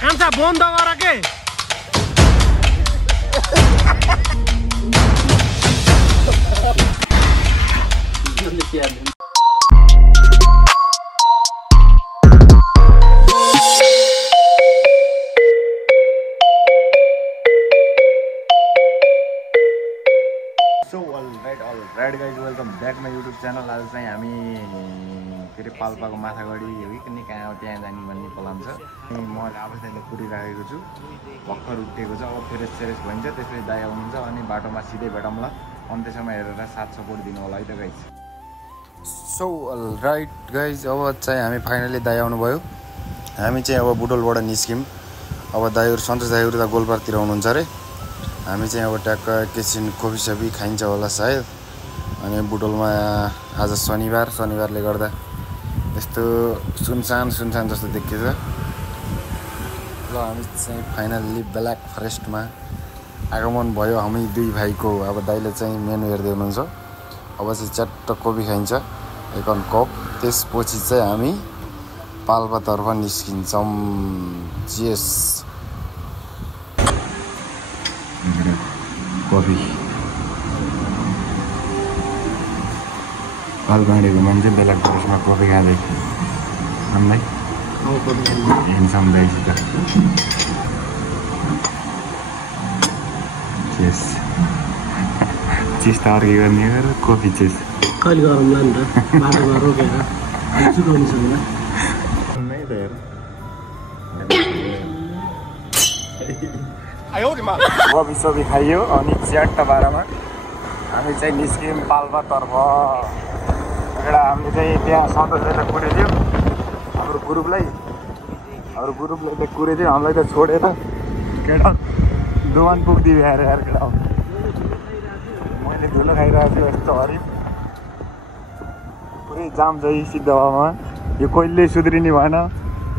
कान्छा बन्द गर के right guys welcome back my YouTube channel. आज चाहिँ हामी के अरे पाल्पाको माथागढी निकै कहाँ हो त्यहाँ जाने भन्ने प्लान छ। म अवस्थाले पुरिराखेको छु, भर्खर उठेको छ। अब फ्रेस सेरेस भइन्छ, त्यसपछि दाइ आउनुहुन्छ अनि बाटोमा सिधै भेटौँला। अन्त्यसम्म हेरेर साथ सपोर्ट दिनु होला है त गाइज। सो राइट गाइज, अब चाहिँ हामी फाइनली दाइ आउनुभयो। हामी चाहिँ अब बुटोलबाट निस्क्यौँ। अब दाइहरू सन्तोष दाइहरू त गोलपारतिर आउनुहुन्छ अरे। हामी चाहिँ अब ट्याक्क एकैछिन कफी सफी खाइन्छ होला सायद। अनि बुटोलमा आज शनिबारले गर्दा यस्तो सुनसान जस्तो देखिन्छ। ल हामी चाहिँ फाइनल्ली ब्ल्याक फरेस्टमा आगमन भयो हामी दुई भाइको। अब दाइले चाहिँ मेनु हेर्दै हुनुहुन्छ। अब चाहिँ च्याट्ट कफी खाइन्छ, एक कप। त्यसपछि चाहिँ हामी पाल्पातर्फ निस्किन्छौँ। चियर्स। कफी पाल्पाँडेको मान्छे ब्ल्याक फरेस्टमा कफी खाँदै हामीलाई हेन्सम दाइसित। चेस चिज त अर्कै गर्ने हो, कफी चेस कहिले गरौँला नि त, बाटोमा रोकेर चुकाउनु सक्दैन नै त हेर। कफी सफी खाइयो अनि च्याट्ट 12मा हामी चाहिँ निस्क्यौँ पाल्पातर्फ। एउटा हामीले चाहिँ त्यहाँ सन्तोषले त कुरेदियो हाम्रो ग्रुपलाई त कुरेदियो, हामीलाई त छोडेर केटा दोकान पुग्दियो यार केटा। मैले धुलो खाइरहेको छु यस्तो हरिम, पुरै जाम छ सिद्ध हावामा। यो कहिले सुध्रिने भएन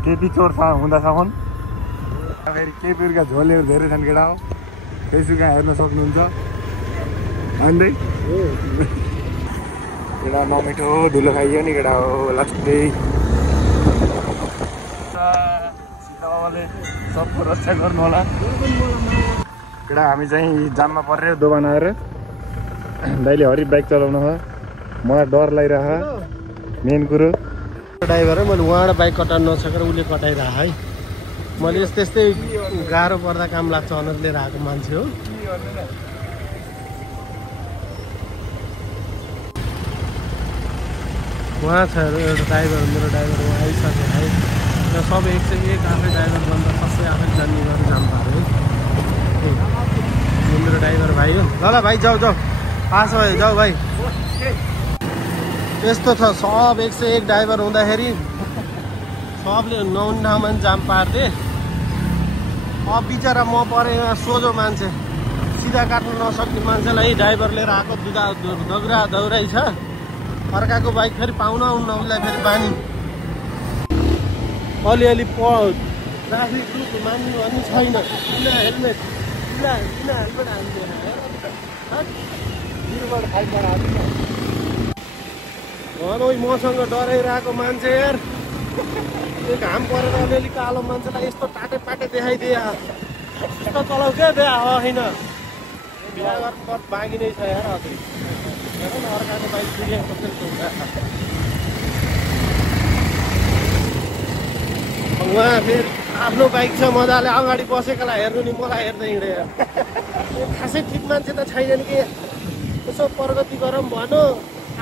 केपी चोरसँग हुँदासम्म। फेरि केपीका झोलेहरू धेरै छन् केटा हो, फेसबुकमा हेर्न सक्नुहुन्छ। अन्दै केटा नमिठो धुलो खाइयो नि केटा हो लास्टै। बाबाले सबको रक्षा गर्नु होला केटा। हामी चाहिँ जाममा परेर दोकान आएर दाइले हरिफ बाइक चलाउनु हो, मलाई डर लागिरह। मेन कुरो ड्राइभर मैले उहाँबाट बाइक कटाउनु नसकेर उसले कटाइरह है। मैले यस्तै गाह्रो पर्दा काम लाग्छ भनेर लिएर आएको मान्छे हो। उहाँ छ एउटा ड्राइभर, मेरो ड्राइभर उहाँ आइसक्यो है। र सब एक आफै ड्राइभर बन्द कसै आफै जान्ने गरेर जाम पारो है। मेरो ड्राइभर भाइ हो। ल भाइ जाऊ पास भयो, जाऊ भाइ। त्यस्तो छ, सब 101 ड्राइभर हुँदाखेरि सबले नहुने ठाउँमा पनि जाम पार्थे। अब बिचरा म परे सोझो मान्छे, सिधा काट्नु नसक्ने मान्छेलाई ड्राइभर लिएर आएको दौराइ छ। अर्काको बाइक फेरि पाउन आउन्न, उसलाई फेरि बानी अलिअलि ट्राफिक रुल मान्नु पनि छैन। किन हेलमेट हाल्नु मसँग डराइरहेको मान्छे यार। त्यो घाम परेर अलिअलि कालो मान्छेलाई यस्तो पाटे देखाइदिए यस्तो चलाउ क्या बिहा होइन। बिहा गर्नु बाँकी नै छ यार। अझै हेर न अर्काको बाइक पुगेको उहाँ फेरि आफ्नो बाइक छ मजाले अगाडि बसेकोलाई हेर्नु नि, मलाई हेर्दै हिँडेर खासै ठिक मान्छे त छैन नि के। यसो प्रगति गरौँ भनौँ,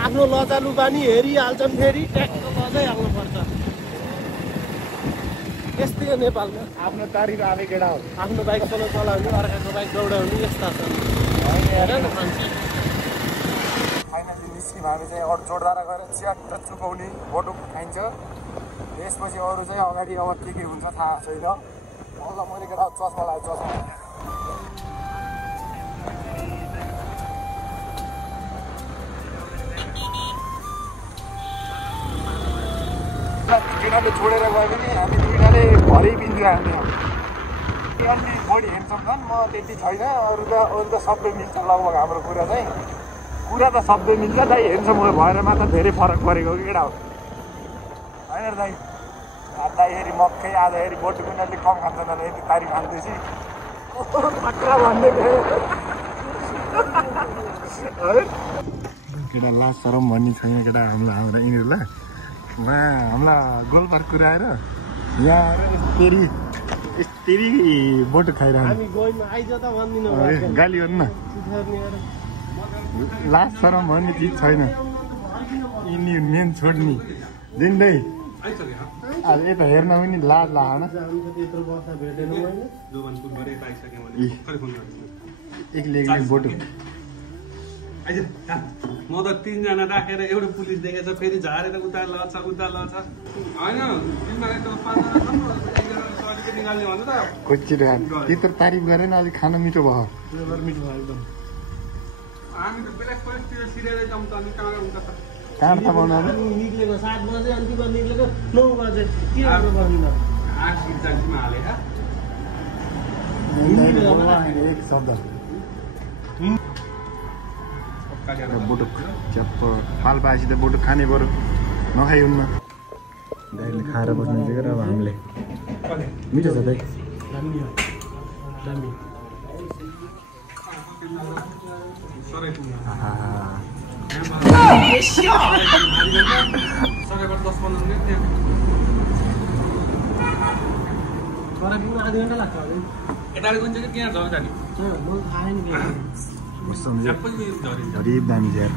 आफ्नो लजालु बानी हेरिहाल्छन्, फेरि ट्याक्क बजाइहाल्नुपर्छ। यस्तै हो नेपालमा, आफ्नो तारिफ आफै केटा हो। आफ्नो बाइक चलाउने अर्काको बाइक दौडाउने यस्ता छन् हेर न मान्छे। फाइनली निस्क्यौँ हामी चाहिँ। अरू जोडदारा गएर च्याट्ट चुकाउने फोटो खाइन्छ। त्यसपछि अरू चाहिँ अगाडि अब के हुन्छ थाहा छैन। मलाई मैले केटा चस्मा लाग्यो, चस्मा केटाले छोडेर गयो भने हामी दुईटाले भरै पिन्थ्यौँ। हामी अलि बढी हेर्छौँ, म त्यति छैन। अरू त सबै मिल्छ लगभग हाम्रो कुरा चाहिँ। कुरा त शब्द मिल्छ दाइ हेर्छ म भएर मात्र धेरै फरक परेको कि केटा हो होइन दाइ दाइ हेरी मकै आज हेरी बोटुको अलिक कम खान्छ त यति तारिफ खाँदैछ पक्रा भन्दै केटा लास्ट सरम भन्ने छैन केटा हामीलाई हाम्रो यिनीहरूलाई उहाँ हामीलाई गोलपार्क कुराएर यहाँ आएर यस्तरी बोटो खाइरहनु गाली गर्नु न लास्ट सरम भन्ने चिज छैन यिनी मेन छोड्ने दिँदै आज यता हेर्न पनि लाज लागेन एक्लै बोटो म त 3 जना राखेर एउटा पुलिस देखेछ फेरि झारेर उता लछ होइन तिमीलाई त 5 जना छ सलिके निकाल्ने भन्नु त कोची रे त्यत्रो तारिफ गरेन अलि खाना मिठो भयो एकदम हामी त बेला परिस्थिति सिरेरै जाउँ त अनि कहाँ हुन्छ त काम त बनाउनु निक्लेको 7 बजे अन्तिम निक्लेको 9 बजे के गर्नु पर्दैन 8 गिर्जामा हालेका एक शब्द बोटो च्याप्प पाल्पाएपछि त बोटो खाने बरु नखाइहुन्न दाइले खाएर बस्नु चाहिँ अब हामीले मिठो छ दाइ झरी दामी छ यार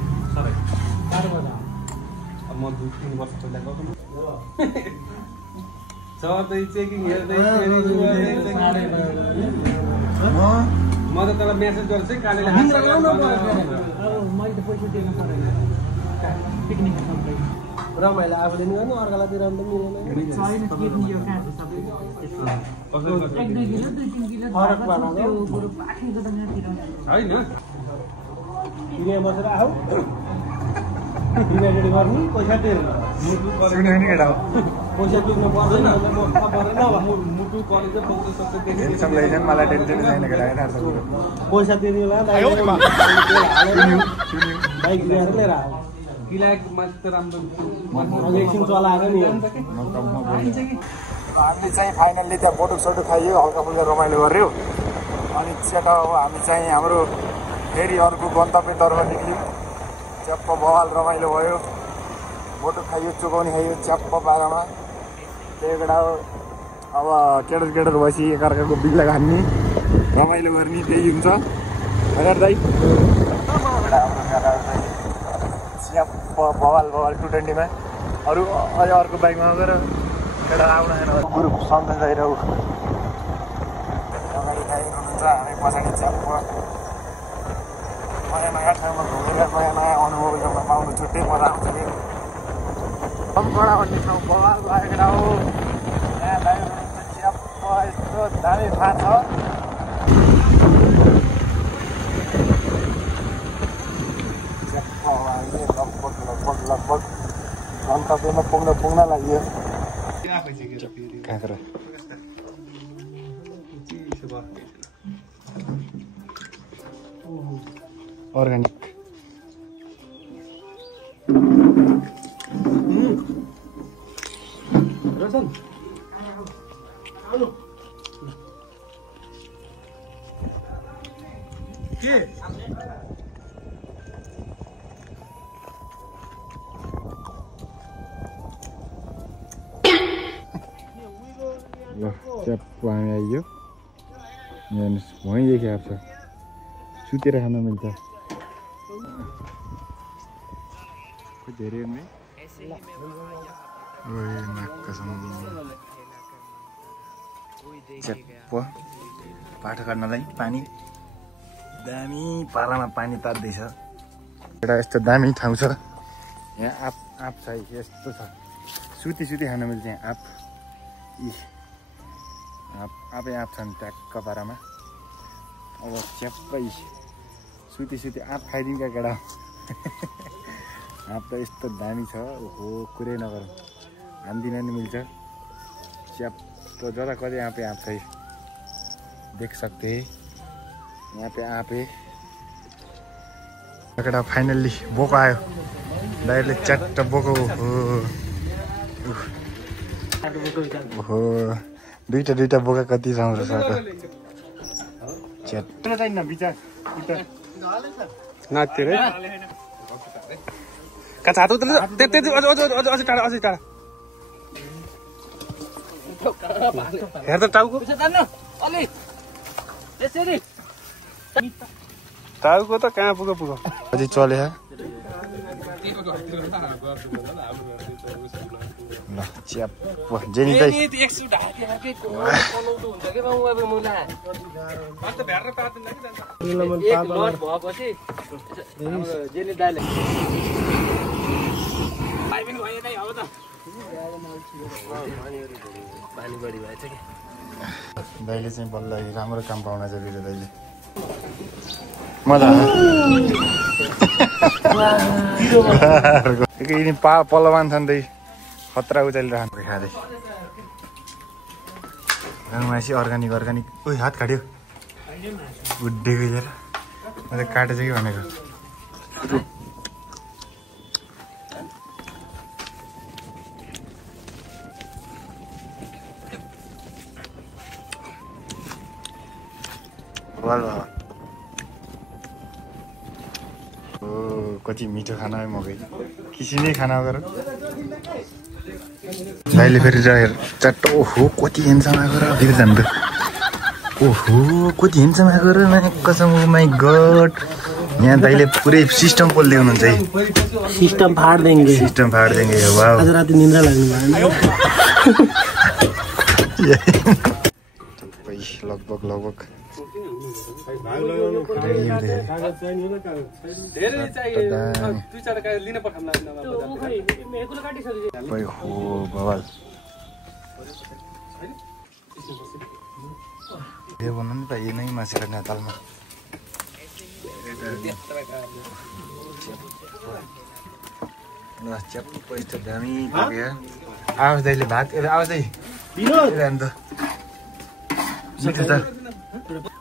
म 2-3 वर्ष पहिला गएको चढ्दै चेकिङ हेर्दै म त तँलाई मेसेज गर्छु है कालेले रमाइलो आफूले नि गर्नु अर्कालाई दिएर पनि होइन मिलेन बसेर आऊ रेडी गर्नु पैसा तिर्नु पैसा तिर्नु पर्दैन मुटु कलेज मलाई टेन्सन छैन पैसा तिर्नुलाई बाइक ल्याएर लिएर आऊ किलामा त राम्रो एकछिन चलाएर नि हामीले चाहिँ फाइनल्ली त्यहाँ बोटुक सोटुक खाइयो हल्का फुल्का रमाइलो गऱ्यो अनि सेट अब हामी चाहिँ हाम्रो फेरि अर्को गन्तव्यतर्फ निक्ल्यौँ च्याप्प बवाल रमाइलो भयो बोटुक खाइयो चुकाउने खाइयो च्याप्प पारामा त्यही बेला अब केटर भएपछि एकअर्काको बिल्ला खान्ने रमाइलो गर्ने त्यही हुन्छ होइन दाइ च्याप्प बवाल 220मा अरू अझै अर्को बाइकमा गएर एउटा आउन ग्रुप सँगै गइरहु अगाडि खाइरहनुहुन्छ हामी पछाडि च्याप्प नयाँ ठाउँमा घुमेर नयाँ अनुभव ल्याउन पाउनु छुट्टै मजा आउँछ कि कम्पडा भन्ने ठाउँ बवाल लागेर हो यहाँ दाइहरू च्याप्प यस्तो दामी थाहा छ लगभग गन्तव्यमा पुग्न लाग्यो काँक्रा अर्ग्यानिक ल च्याप्प हामी आइयो हेर्नुहोस् भुइँदेखि आएको छ सुतेर खान मिल्छ धेरै च्याप्प पाठो काट्नलाई पानी दामी पारामा पानी तात्दैछ एउटा यस्तो दामी ठाउँ छ यहाँ आँप छ यस्तो छ सुती खान मिल्छ यहाँ आँप आफै आँप छन् ट्याक्क पारामा अब च्याप्पै सुती आँप खाइदिउँ केटा आँप त यस्तो दामी छ ओहो कुरै नगरौँ हान्दिन नि मिल्छ च्याप्प जता कतै आँपै आँप छ देख सक्थे यहाँ पे आँपे एउटा फाइनल्ली बोको आयो दाइले च्याट्ट बोको हो दुईटा बोका कति राम्रो छ च्याट्ट चाहिन्न बिचार नाच्थ्यो रे कता हात उतल्नु अझै टाढा हेर त टाउको टाउको त कहाँ पुग्यो अझै चले ल च्याप जेनी दाइ दाइले चाहिँ बल्ल राम्रो काम पाउन छ बिरो दाइले मजा यिनी पल्लवान छन् दाइ खतरा उचालिरहनु खाँदै गाउँमासी अर्ग्यानिक ओइ हात काट्यो उड्डेको यार मैले काटेछ कि भनेको कति मिठो खाना है मकै किसिमै खाना गर दाइले फेरि चट्ट ओहो कति हेन्सम आएको र फेरि जान्छ ओहो कति हेन्सम आएको र कसम माई गड यहाँ दाइले पुरै सिस्टम पोल्दै हुनुहुन्छ है सिस्टम फाड़ देंगे वाह आज रात निन्द्रा लाग्नु भएन लगभग हो बवाल यो भन्नु नि त यही नै मासु काट्ने तालमा च्याप्प यस्तो दामी पुग्यो आवाज दाइले भात आवाज दाइ अन्त मिठो छ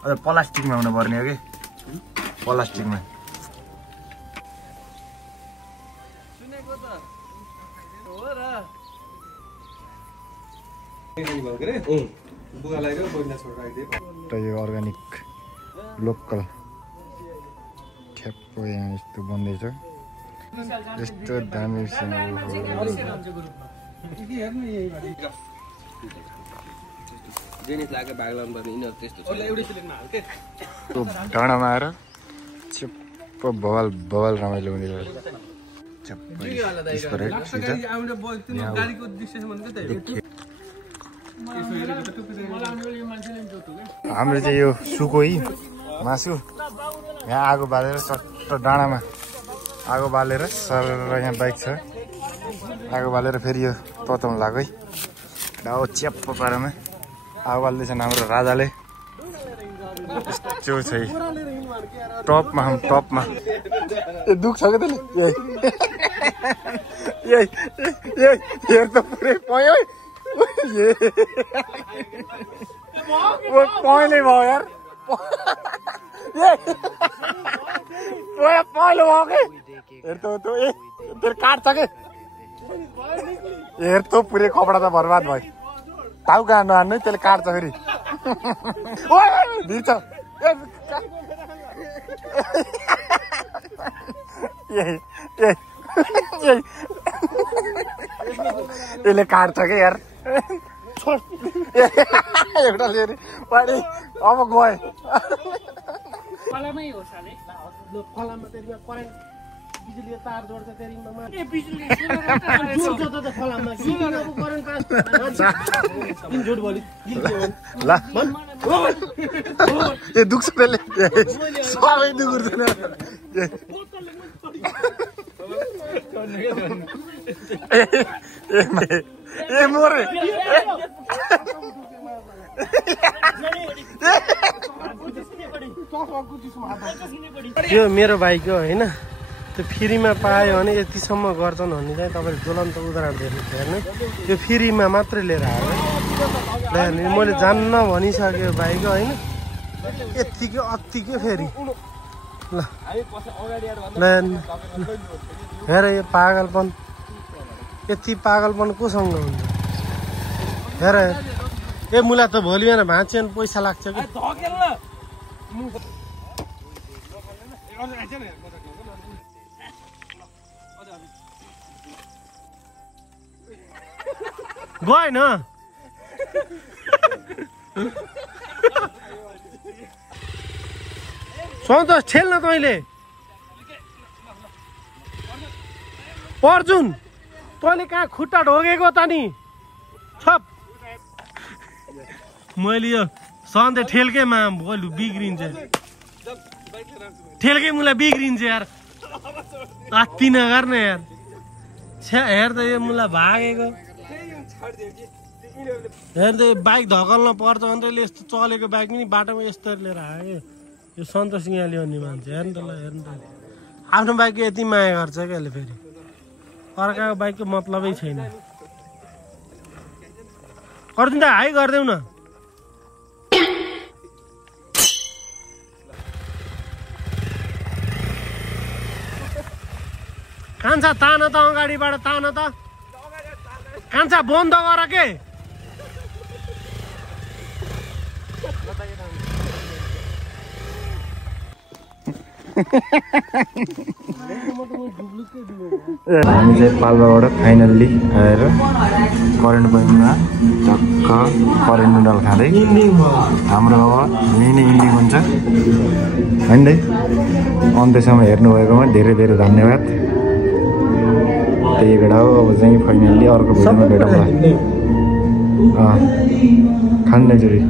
अब प्लास्टिकमा हुनु पर्ने हो कि प्लास्टिकमा यो अर्ग्यानिक लोकल ठ्याप्प यहाँ यस्तो बन्दैछ यस्तो दामी डाँडामा आएर चुप्प बवाल रमाइलो हुँदै हाम्रो चाहिँ यो सुकोई मासु यहाँ आगो बालेर चट्ट डाँडामा आगो बालेर सर यहाँ बाइक छ आगो बालेर फेरि यो तताउनु लाग्यो है डाउ च्याप्प पारामा आगो बाल्दैछ हाम्रो राजाले यस्तो छ टपमा दुख्छ क्या त्यसले हेर त पुरै पयो पहिले भयो यार पहिलो भयो कि हेर त काट्छ कि हेर त पुरै कपडा त बर्बाद भयो टाउका नहान्नु त्यसले काट्छ फेरि दिन्छ यसले काट्छ कि यार एउटा लिएर पानी अब गए बिजुली तार जोड्छ त्यहीमा ल ए दुख्छ त्यसले सबै दुख्दैन ए मोरे यो मेरो बाइक हो होइन त्यो फ्रीमा पायो भने यतिसम्म गर्छन् भन्ने चाहिँ तपाईँले ज्वलन्त उदाहरण देख्नु हेर्नु त्यो फ्रीमा मात्रै लिएर आयो है मैले जान्न भनिसक्यो बाइक होइन यत्तिकै अत्तिकै फेरि ल हेर यो पागलपन यति पागलपन कोसँग हुन्छ हेर ए मुला त भोलि बिहान भाँच्यो भने पैसा लाग्छ कि गएन सन्तोष ठेल्न तैँले अर्जुन तैँले कहाँ खुट्टा ढोगेको त नि छप मैले यो सधैँ ठेल्केमा भोलि बिग्रिन्छ ठेल्के मुला बिग्रिन्छ यार अति नगर्न यार छ्या हेर त यो मुला भागेको हेर त यो बाइक धकल्न पर्छ अन्त यस्तो चलेको बाइक पनि बाटोमा यस्तो लिएर आयो यो सन्तोष यहाँ ल्याउने मान्छे हेर्नु त ल हेर्नु त आफ्नो बाइकको यति माया गर्छ क्या यसले फेरि अर्काको बाइकको मतलबै छैन अर्जुन त हाई गरिदेऊ न कान्छा तान त अगाडिबाट तान त कान्छा बन्द गर के हामी चाहिँ पाल्पाबाट फाइनल्ली आएर करेन्ट पोइन्टमा टक्क करेन्ट नुडल खाँदै हाम्रो अब मेन इन्डिङ हुन्छ होइन दाइ अन्त्यसम्म हेर्नुभएकोमा धेरै धेरै धन्यवाद त्यही भएर हो अब चाहिँ फाइनल्ली अर्को भिडियोमा भेटौँला खान्ने जुरी